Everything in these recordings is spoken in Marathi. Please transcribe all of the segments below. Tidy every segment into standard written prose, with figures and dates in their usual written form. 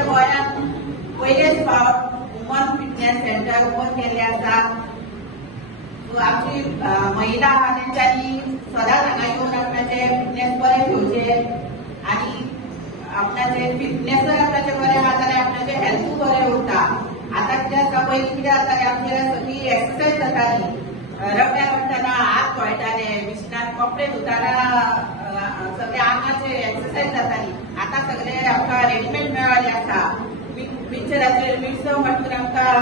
आमच्या गोंयांत पयलेच फावट वुमन फिटनेस सेंटर ओपन केल्ले आसा. सो आमची महिला आहा तेंच्यांनी सदांच हांगा येवन आपणाचे फिटनेस बरें ठेवचे आनी आपणाचे फिटनेसय आपणाचे बरें आहा जाल्यार आपणाचे हेल्थूय बरें उरता. आतां कितें आसा पयलीं कितें जातालें आमचे सगळी एक्सरसायज जाताली, रगड्यार वयताना हात धुयताले, मिशिनान कपडे धुताना सगळे आंगाचे एक्सरसायज जाताली. आतां सगळे आमकां रेडीमेड मेळ्ळेले आसा. मिक्सराचेर मिक्सर म्हटल्यार आमकां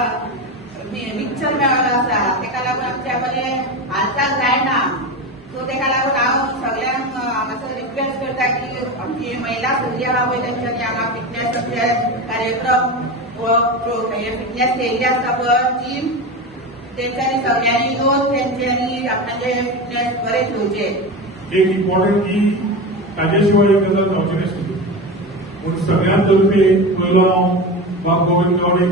मिक्सर मेळ्ळो आसा, तेका लागून आमच्या बरें हालचाल जायना. सो तेका लागून हांव सगळ्यांक मातसो रिक्वेस्ट करता की आमची महिला सगळी आहा पळय तेंच्यांनी हांगा फिटनेसाचे कार्यक्रम हे फिटनेस केल्ली आसता पळय जिम, तेंच्यांनी सगळ्यांनी येवन तेंच्यांनी आपणाचे फिटनेस बरें ठेवचे. एक इम्पॉर्टंट की ताजे शिवाय एक गजाल जावची नाशिल्ली. पूण सगळ्यां तर्फे पयलो हांव बाब गोविंद गावडे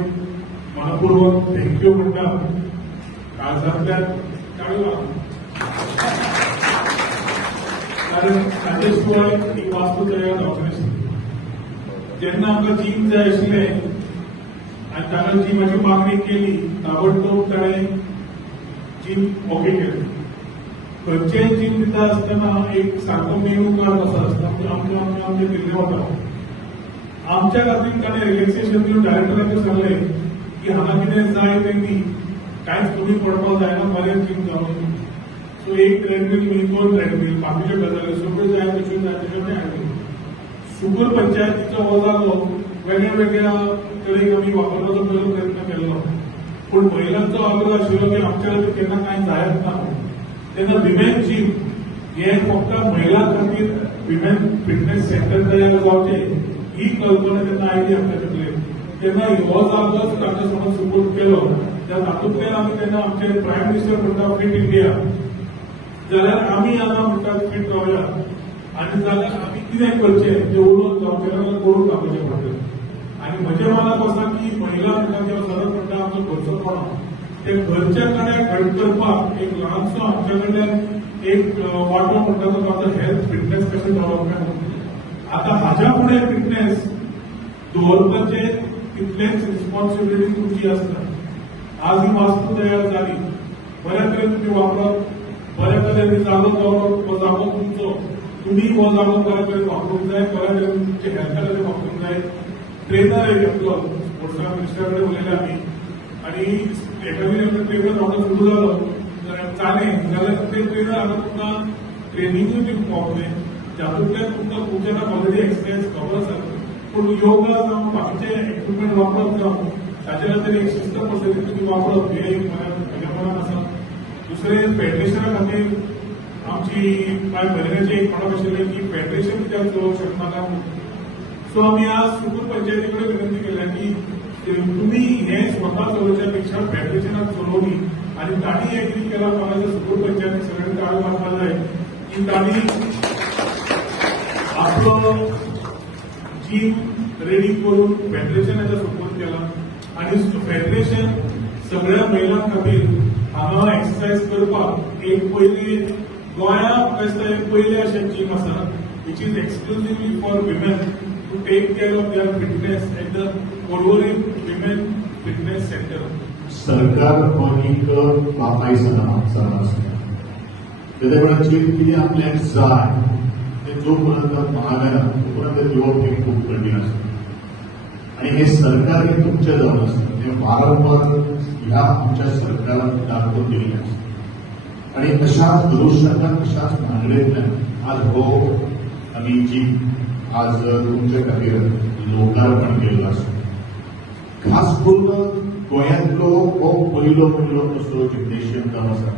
मनपूर्वक थँक्यू म्हणटा. काळजांतल्यान ताळयो कारण ताजे शिवाय ही वास्तू तयार जावची नाशिल्ली. जेन्ना आमकां जीम जाय आशिल्लें आनी ताका जिमाची मागणी केली, ताबडतोब ताणें जीम ओके केलें. खंयचेय जीम दिता आसतना एक सारको मेनू कार्ड असो आसता, आमचे दिल्ले वता. आमच्या खातीर ताणें रिलॅक्सेशन दिवन डायरेक्टराक सांगलें की हांगा कितें जाय तें दी, कांयच कमी पडपाक जायना, बरें जीम जावन. सो एक ट्रेडमील न्ही, 2 ट्रेडमील, बाकीच्यो गजाली सगळ्यो जाय तश्यो जाय तश्यो तें हाडल्यो. शुगर पंचायतीचो हो जागो वेगळ्या वेगळ्या तरेक आमी वापरपाचो पयलो प्रयत्न केल्लो. पूण महिलांचो आग्रह आशिल्लो की आमच्या खातीर केन्ना कांय जायत ना. तेन्ना विमेन जीम हे फक्त महिलां खातीर विमेन फिटनेस सेंटर तयार जावचे ही कल्पना तेन्ना आयली आमच्या कडेन. तेन्ना हो जागोच तांकां समज सपोर्ट केलो जाल्यार तातूंतल्यान आमी तेन्ना आमचे प्रायम मिनिस्टर म्हणटा फिट इंडिया, जाल्यार आमी आतां म्हणटात फिट रावया. आनी जाल्यार आमी कितें करचें तें उलोवन जावचें जाल्यार करून दाखोवचें पडटलें. आनी म्हज्या मनाक आसा की महिला म्हणटा किंवा सदांच म्हणटा आमचो घरचो कोण ते घरच्या कडेन घट करपाक एक ल्हानसो आमच्या कडल्यान एक वांटो म्हणटा तो आमचो हेल्थ फिटनेस कशें डेव्हलपमेंट. आतां हाच्या फुडें फिटनेस दवरपाचे तितलेंच रिस्पॉन्सिबिलिटी तुमची आसता. आज ही वास्तू तयार जाली, बऱ्या तरेन तुमी वापरप, बऱ्या तरेन जागो दवरप, हो जागो तुमचो. तुमी हो जागो बऱ्या तरेन वापरूंक जाय, बऱ्या तरेन तुमचे हेल्था कडेन वापरूंक जाय. ट्रेनर घेतलो, स्पोर्ट्सा मिनिस्टरा कडेन उलयले आमी आनी एका ट्रेनर हांगा सुरू जालो जालें जाल्यार ते ट्रेनर हांगा तुमकां ट्रेनिंगूय दिवपाक जाय. जातूंतल्यान तुमकां खूब जाणांक ऑलरेडी एक्सपिरियन्स खबर आसा. पूण योगा जावं बाकीचे इक्विपमेंट वापरप जावं ताचे खातीर एक शिस्त पसयती तुमी वापरप हे एक म्हज्या मनान आसा. दुसरें फेडरेशना खातीर आमची कांय म्हयन्याचें एक म्हणप आशिल्लें की फेडरेशन कित्याक चलोवंक शकनाका. सो आमी आज सुकूर पंचायती कडेन विनंती केल्या की तुम्ही हे स्वता चलोवच्या पेक्षा फेडरेशनाक चलोवनी आनी तांणी एग्री केला कोणाच्या सुकूर पंचायती सगळ्यांनी ताळयो मारपाक जाय की तांणी आपलो जीम रेडी करून फेडरेशनाच्या सपोर्ट केला. आनी फेडरेशन सगळ्या महिलां खातीर हांगा एक्सरसायज करपाक एक पयली गोंयांत म्हाका दिसता एक पयलें अशें जीम आसा which is exclusively for women to take care of their fitness at the Porvorim Women Fitness Center. सरकार हो एक बापायसना तेदे वेळाचेर कितें आपल्याक जाय तें जो पर्यंत मागना तोपर्यंत दिवप हें खूब कठीण आसता. आनी हें सरकार हें तुमचें जावन आसता, तें वारंवार ह्या आमच्या सरकारान दाखोवन दिल्लें आसता. आनी अशाच अनुशंगान अशाच भानगडेंतल्यान आज हो आमी जी आज तुमच्या खातीर लोकार्पण केल्लो आसा. खास करून गोंयांतलो हो पयलो असो जिम्नेशियम जावन आसा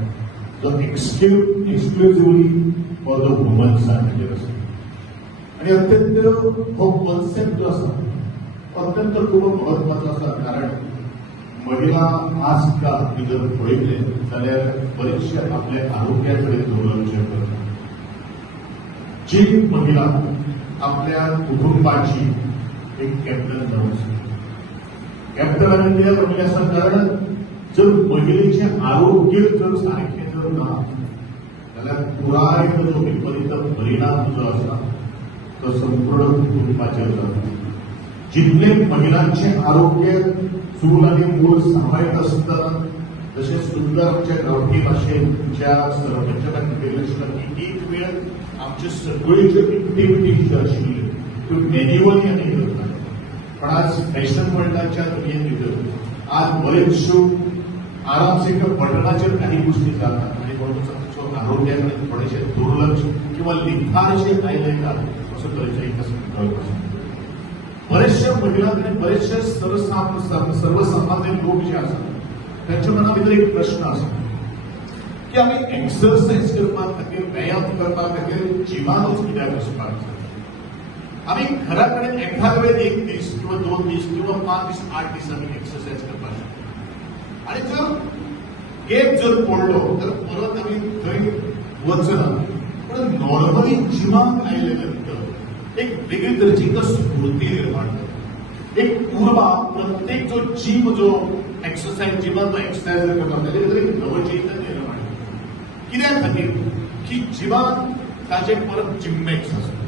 जो एक्सक्लुसिवली फॉर द वुमन्स खातीर आसा. आनी अत्यंत हो कॉन्सेप्ट जो आसा अत्यंत खूब म्हत्वाचो आसा. कारण महिला आज काल जर पळयलें जाल्यार बरेचशे आपल्या आरोग्या कडेन दुर्लक्ष करतात. जी महिला आपल्या कुटुंबाची एक कॅप्टन जावन आसा. कॅप्टन आनी कित्याक म्हणलें आसा कारण जर महिलेचें आरोग्य जर सारकें जर ना जाल्यार पुराय जो विपरीत परिणाम जो आसा तो संपूर्ण कुटुंबाचेर जाता. जिथले महिलांचे आरोग्य चूल आणि मूल सांभाळत असताना जसे सुंदरच्या गावठी भाषेच्या सरपंचांनी लक्षात की एक वेळ आमचे सगळे जे ऍक्टिव्हिटीज आशिल्ले त्यो मॅन्युअली आमी करता पण आज फॅशन वर्ल्डाच्या दुनियेत भितर आज बरेचश्यो आरामसे बटनाचेर काही गोष्टी जातात आणि म्हणून तांचो आरोग्याकडे थोडेशे दुर्लक्ष किंवा लिखाणशे आयले का असं तरेचो एक संकल्प आसा बरेचशा महिलांकडे बरेचशे सर्वसामान्य लोक जे असतात त्यांच्या मना भितर एक प्रश्न असतो की आम्ही एक्सरसाइज करपा खातीर व्यायाम करपा खातीर जिमानूच कित्याक वचपाक जाय आमी घरा कडेन एखाद वेळेस 1 दीस किंवा 2 दीस किंवा 5 दीस 8 दीस आमी एक्सरसाइज करपाक शकता आणि जर गॅप जर पडलो तर परत आमी थंय वचना पण नॉर्मली जिमाक आयले नंतर एक वेगळी तरेची स्फूर्ती निर्माण जाता एक उर्बा प्रत्येक जो जिम जो एक्सरसाइज जिमान एक्सरसाइज करता ताचे भितर एक नवचैतन्य निर्माण कित्याक खातीर की जिमान ताचे परत जिममेट्स आसता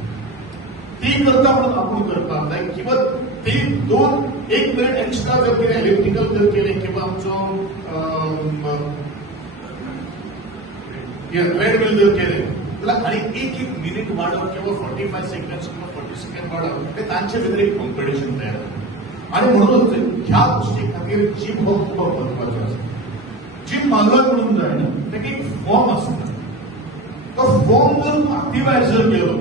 ती करता म्हणून आपण करपाक जाय किंवा ते 1 मिनिट एक्स्ट्रा जर कितें इलेक्ट्रिकल जर केलें किंवा आमचो ट्रेडमिल जर केलें जाल्यार आनी एक मिनिट वाडप किंवा 45 सेकंड्स किंवा 40 सेकंड वाडप हे तांचे भितर एक कॉम्पिटिशन तयार जाता आणि म्हणूनच ह्या गोष्टी खातीर जिम हो खूब महत्वाचो आसा जिम मागला म्हणून जायना ताका एक फॉर्म आसता तो फॉर्म जर एक्टिवायज जर केलो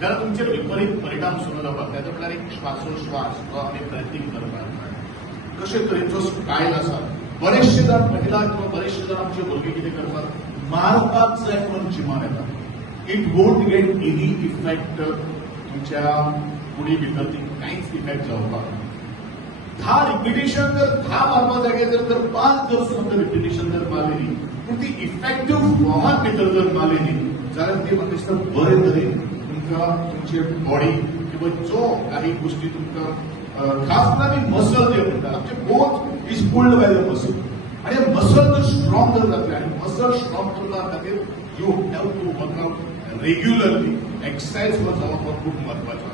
जाल्यार तुमचेर विपरीत परिणाम सुरू जावपाक ताचे म्हळ्यार एक श्वासोश्वास जो आमी ब्रेथींग करपाक कशे तरेचो स्टायल आसा बरेचशे जाण महिला किंवा बरेचशे जाण आमचे भुरगे कितें करतात मारपाक जाय म्हणून जिमान येतात it won't get any effect तुमच्या कुडी भितर ती कांयच इफेक्ट जावपाक 10 रिपिटेशन जर 10 मारपा जाग्यार जर 5 जर सुद्दां रिपिटेशन जर मारली पूण ती इफेक्टिव्ह फॉर्मात भितर जर मारली जाल्यार ती म्हाका दिसता बरे तरेन तुमकां तुमचे बॉडी किंवा जो काही गोष्टी तुमकां खास करून आमी मसल जे म्हणटा आमचे both is pulled by the muscle आणि मसल जर स्ट्रॉंग जर जातले आणि मसल स्ट्रॉंग करपा खातीर you have to work out regularly exercise हो जावप खूब महत्वाचो